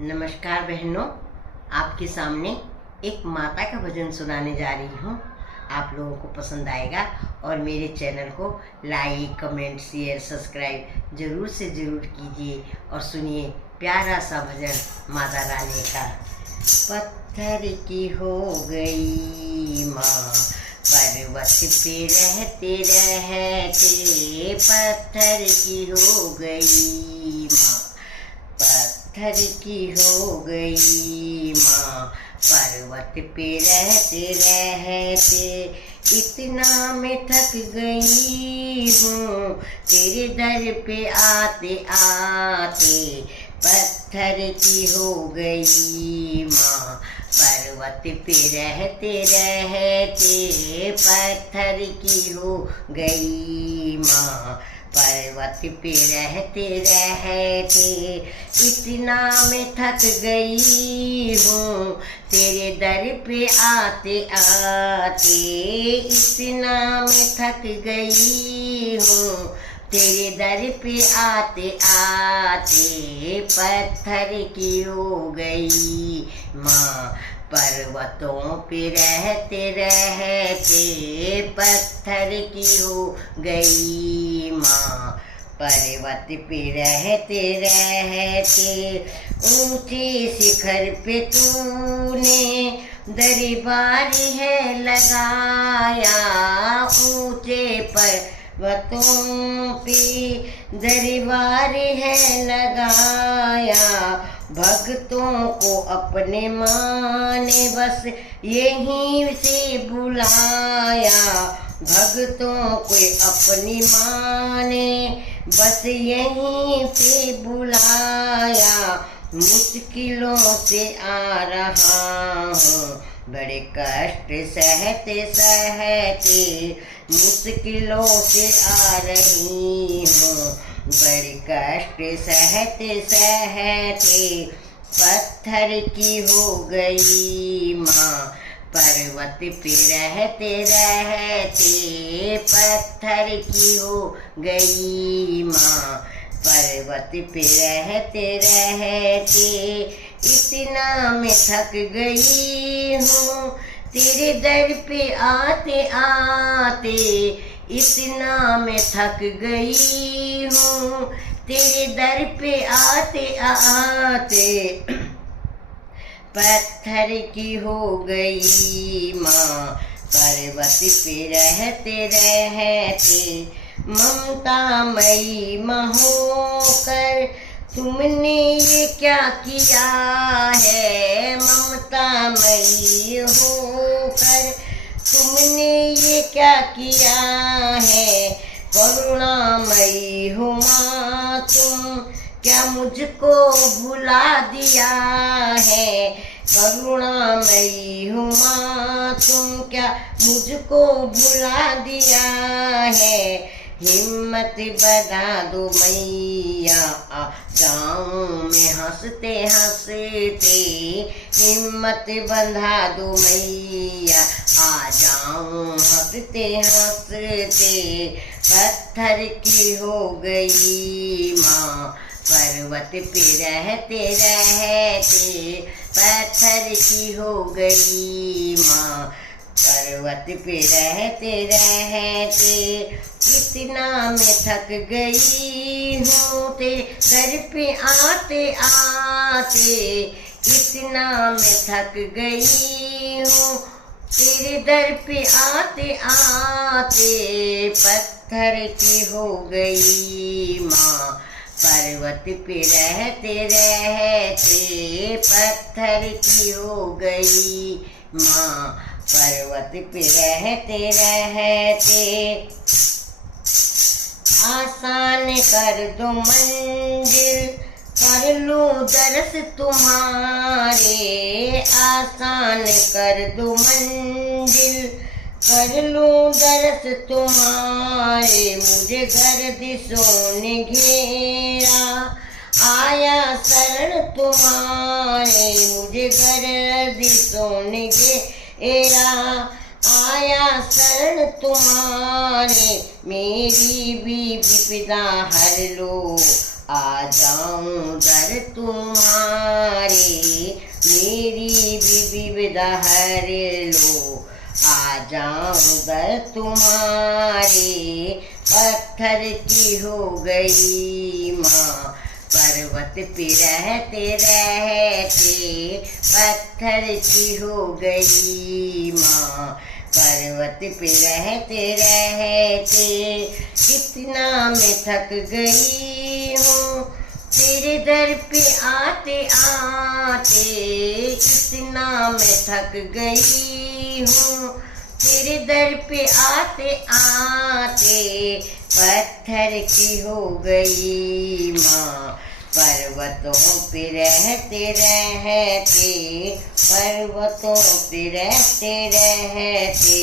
नमस्कार बहनों, आपके सामने एक माता का भजन सुनाने जा रही हूँ। आप लोगों को पसंद आएगा और मेरे चैनल को लाइक, कमेंट, शेयर, सब्सक्राइब जरूर से जरूर कीजिए और सुनिए प्यारा सा भजन माता रानी का। पत्थर की हो गई माँ, पर्वत पे रहते रहते, पत्थर की हो गई माँ, पत्थर की हो गई माँ, पर्वत पे रहते रहते, इतना मैं थक गई हूँ तेरे दर पे आते आते, पत्थर की हो गई माँ, पर्वत पे रहते रहते, पत्थर की हो गई माँ, पर्वत पे रहते रहते, इतना मैं थक गई हूँ तेरे दर पे आते आते, इतना मैं थक गई हूँ तेरे दर पे आते आते, पत्थर की हो गई माँ, पर्वतों पे रहते रहते, पत्थर की हो गई माँ, पर्वत पे रहते रहते, ऊंचे शिखर पे तूने दरबार है लगाया, ऊंचे पर्वतों पे दरबार है लगाया, भक्तों को अपने माने बस यहीं से बुलाया, भक्तों को अपनी माने बस यहीं पे बुलाया, मुश्किलों से आ रहा हूँ बड़े कष्ट सहते सहते, मुश्किलों से आ रही हूँ बड़े कष्ट सहते सहते, पत्थर की हो गई माँ, पर्वत पे रहते रहते, पत्थर की हो गई माँ, पर्वत पे रहते रहते, इतना मैं थक गई हूँ तेरे दर पे आते आते, इतना मैं थक गई हूँ तेरे दर पे आते आते, पत्थर की हो गई माँ, पर्वत पे रहते रहते, ममता मई माँ होकर तुमने ये क्या किया है, ममता मई होकर तुमने ये क्या किया है, करुणामयी हो माँ तुम क्या मुझको भुला दिया है, करुणामयी हो माँ तुम क्या मुझको भुला दिया है, हिम्मत बना दो मैया आ जाऊं मैं हंसते हंसते, हिम्मत बंधा दो मैया आ जाऊं हंसते हंसते, पत्थर की हो गई माँ, पर्वत पे रहते रहते, पत्थर की हो गई माँ, पर्वत पे रहते रहते, इतना मैं थक गई हूँ तेरे दर पे आते आते, इतना मैं थक गई हूँ तेरे दर पे आते आते, पत्थर की हो गई माँ, पर्वत पे रहते रहते, पत्थर की हो गई माँ, पर्वत पे रहते रहते, आसान कर दो मंजिल कर लूं दरस तुम्हारे, आसान कर दो मंजिल कर लूं दरस तुम्हारे, मुझे गर्दिशों ने घेरा आया शरण तुम्हारे, मुझे गर्दिशों ने घेरा आया शरण तुम्हारे, मेरी भी विपदा हर लो आ जाऊं दर तुम्हारे, नगर तुम्हारे पत्थर की हो गई माँ। पर्वत पे रहते रहते पत्थर की हो गई माँ। पर्वत पे रहते रहते कितना मैं थक गई हूँ। तेरे दर पे आते आते कितना मैं थक गई हूँ। तेरे दर पे आते आते पत्थर की हो गई माँ। पर्वतों पे रहते रहते पर्वतों पे रहते रहते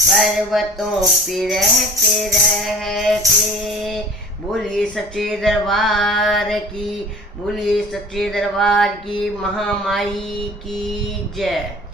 पर्वतों पे रहते रहते। बोलिए सच्चे दरबार की, बोलिए सच्चे दरबार की महामाई की जय।